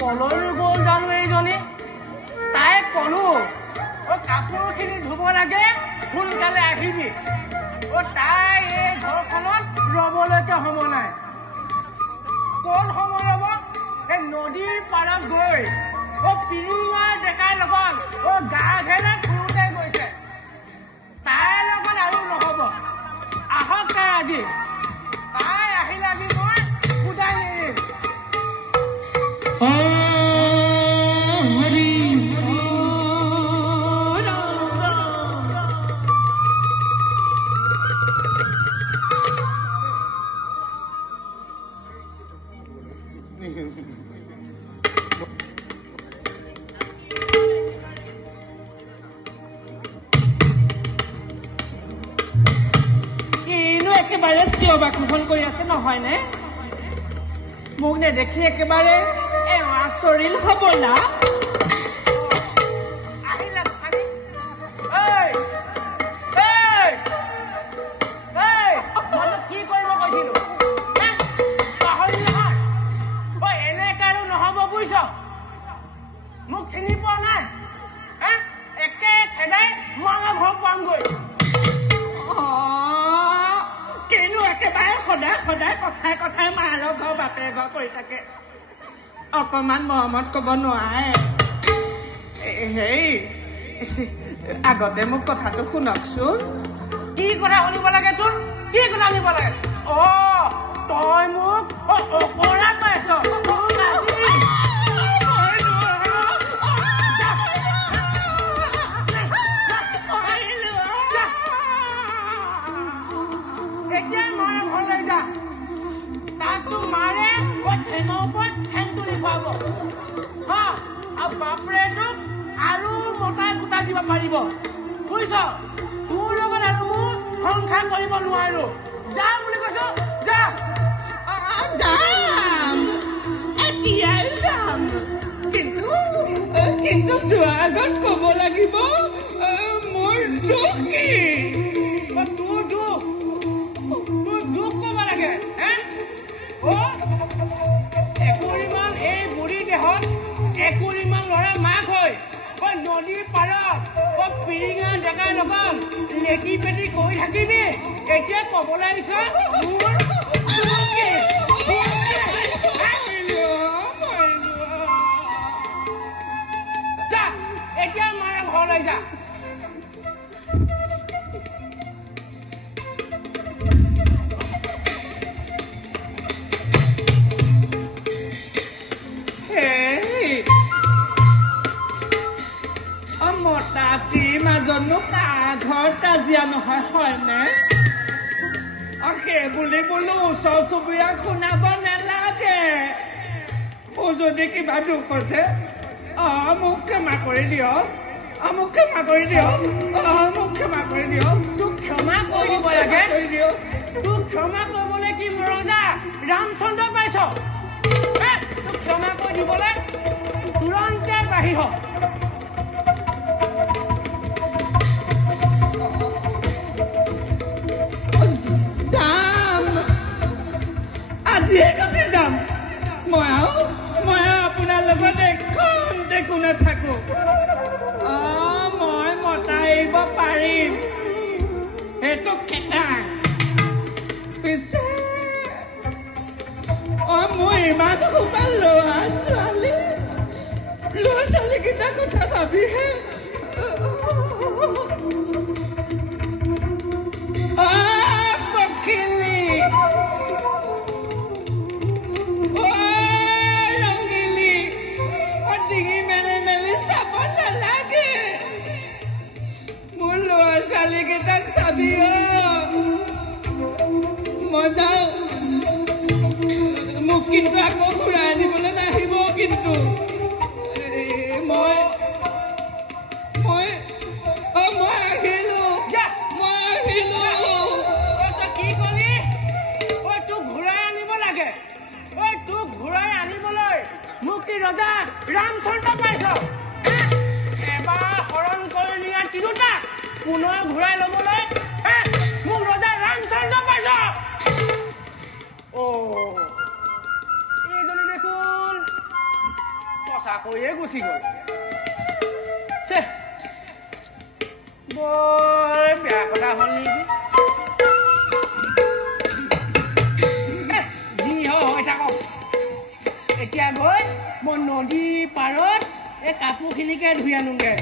কলৈ গ'ল জানো এইজনী তাই কলো কাপোৰখিনি ধুব লাগে সোনকালে আহিবি তাই এই ঘৰখনত ৰ'বলৈকে সময় নাই ক'ত সময় ৰ'ব এই নদীৰ পাৰত গৈ পিৰিঙা ডেকাৰ লগত গা ঘেলা ফুৰোতে গৈছে তাইৰ লগত আৰু নহ'ব আহক তাই আজি তাই আহিলে আজি মই বুজাই নিদিম একেবাৰে চিঞৰ বাখৰ কৰি আছে নহয় নে মোক নেদেখি একেবাৰে আচৰিল হবলা কি কৰিব কৈছিলো পাহৰি নহয় এনেকে আৰু নহব বুজিছ মোক চিনি পোৱা নাই একে খেদাই মই ঘৰ পামগৈ একেবাৰে সদায় সদায় কথাই কথাই মাৰ ঘৰ বাপেৰ ঘৰ কৰি থাকে অকমান মৰমত কব নোৱাৰে হেৰি আগতে মোক কথাটো শুনকচোন কি কথা শুনিব লাগে তোৰ কি কথা শুনিব লাগে তই মোক অকৰা পাইছ তাকতো মাৰে ঠেঙৰ ওপৰত ঠেং তুলি খুৱাব আৰু বাপৰে তোক আৰু মতাই গোটাই দিব পাৰিব বুজিছ তোৰ লগত আৰু মোৰ সংসাৰ কৰিব নোৱাৰো যাম বুলি কৈছো যাম এতিয়াই যাম কিন্তু যোৱাৰ আগত কব লাগিব মোৰ দুখ কি তোৰ দুখ কব লাগে একুৰিমান এই বুঢ়ী দেহত একুৰিমান ল'ৰা মাক হৈ নদীৰ পাৰত পিৰিঙা ডেকাৰ লগত লেটি পেটি কৰি থাকিবি এতিয়া কবলৈ দিছ যা এতিয়া মাৰে ঘৰলৈ যা মতাটিৰ মাজতনো কাৰ ঘৰ কাজিয়া নহয় হয়নে সেই বুলি বোলো ওচৰ চুবুৰীয়া শুনাব নালাগে যদি কিবা দুখ আছে মোক ক্ষমা কৰি দিয়ক মোক ক্ষমা কৰি দিয়ক মোক ক্ষমা কৰি দিয়ক তোক ক্ষমা কৰিব লাগে তোক ক্ষমা কৰিবলৈ কি ৰজা ৰামচন্দ্ৰ পাইছ তোক ক্ষমা কৰি দিবলৈ তুৰন্তে বাহিৰ হ আজিয়ে গুচি যাম মই আপোনাৰ লগত এখন দেখো নাথাকো মই মতা এৰিব পাৰিম সেইটো খেদা পিছে মোৰ ইমান সোপা ল'ৰা ছোৱালীকেইটা কথা ভাবিহে পখিলি ৰঙিলি ডিঙি মেলি মেলি চাব নালাগে মোৰ ল'ৰা ছোৱালীকেইটাক চাবি মই যাওঁ মোক কিন্তু আকৌ ঘূৰাই আনিবলৈ নাহিব কিন্তু মই আহিলো কি কলি তোক ঘূৰাই আনিব লাগে তোক ঘূৰাই আনিবলৈ মোক কি ৰজা ৰামচন্দ্ৰ পাইছ এবাৰ হৰণ কৰি নিয়া তিৰোতা পুনৰ ঘূৰাই ল'বলৈ মোক ৰজা ৰামচন্দ্ৰ পাইছ এইজনী দেখোন কৈয়ে গুচি গ'ল বৰ বেয়া কথা হ'ল নেকি যি হৈ থাকক এতিয়া গৈ মই নদী পাৰত এই কাপোৰখিনিকে ধুই আনোগে